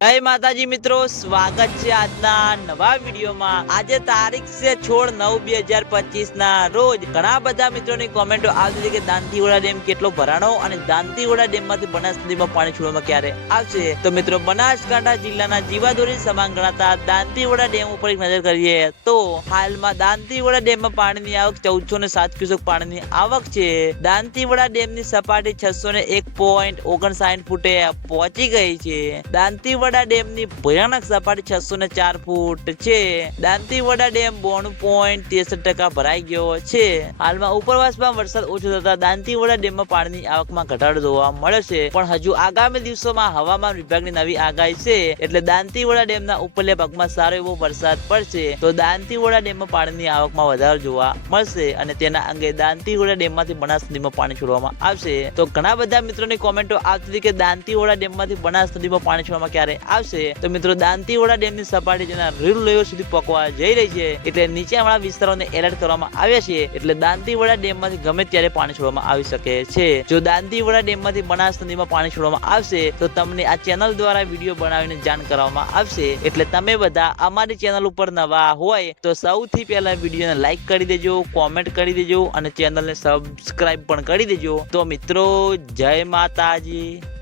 જય માતાજી મિત્રો, સ્વાગત છે આજના નવા વિડીયોમાં. આજે તારીખ છે છોડ નવ બે હજાર પચીસ ના રોજ ઘણા બધા મિત્રોની કોમેન્ટો આવતી હતી કે દાંતીવાડા ડેમ કેટલો ભરાણો અને દાંતીવાડા ડેમમાંથી બનાસ નદીમાં પાણી છોડવામાં ક્યારે આવશે? તો મિત્રો, બનાસકાંઠા જિલ્લાના જીવાદોરી સમાન ગણાતા દાંતીવાડા ડેમ ઉપર એક નજર કરીએ તો હાલમાં દાંતીવાડા ડેમમાં પાણીની આવક ચૌદસો ને સાત ક્યુસેક પાણીની આવક છે. દાંતીવાડા ડેમની સપાટી છસો ને એક પોઈન્ટ ઓગણસાઠ ફૂટે પહોંચી ગઈ છે. દાંતીવાડા ડેમની ભયાનક સપાટી છસો ને ચાર ફૂટ છે. દાંતીવાડા ડેમ બોણું પોઈન્ટ ત્રેસઠ ટકા ભરાઈ ગયો છે. હાલમાં ઉપરવાસમાં વરસાદ ઓછો થતા દાંતીવાડા ડેમમાં પાણીની આવકમાં ઘટાડો જોવા મળે છે. પણ હજુ આગામી દિવસોમાં હવામાન વિભાગની નવી આગાહી છે. એટલે દાંતીવાડા ડેમના ઉપરલે ભાગમાં સારો એવો વરસાદ પડશે તો દાંતીવાડા ડેમમાં પાણીની આવકમાં વધારો જોવા મળશે અને તેના અંગે દાંતીવાડા ડેમમાંથી બનાસ નદીમાં પાણી છોડવામાં આવશે. તો ઘણા બધા મિત્રોની કોમેન્ટો આવતી હતી કે દાંતીવાડા ડેમમાંથી બનાસ નદીમાં પાણી છોડવામાં ક્યારે આવશે. તો મિત્રો, દાંતીવાડા ડેમની સપાટી જેના રીલ લેવલ સુધી પકવા જઈ રહી છે, એટલે નીચેવાળા વિસ્તારોને એલર્ટ કરવામાં આવ્યા છે, એટલે દાંતીવાડા ડેમમાંથી ગમે ત્યારે પાણી છોડવામાં આવી શકે છે. જો દાંતીવાડા ડેમમાંથી બનાસ નદીમાં પાણી છોડવામાં આવશે, તો તમને આ ચેનલ દ્વારા વીડિયો બનાવીને જાણ કરવામાં આવશે. એટલે તમે બધા અમારી ચેનલ ઉપર નવા હોય, તો સૌથી પહેલા વિડીયોને લાઈક કરી દેજો કોમેન્ટ કરી દેજો, અને ચેનલને સબસ્ક્રાઇબ પણ કરી દેજો. તો મિત્રો, જય માતાજી.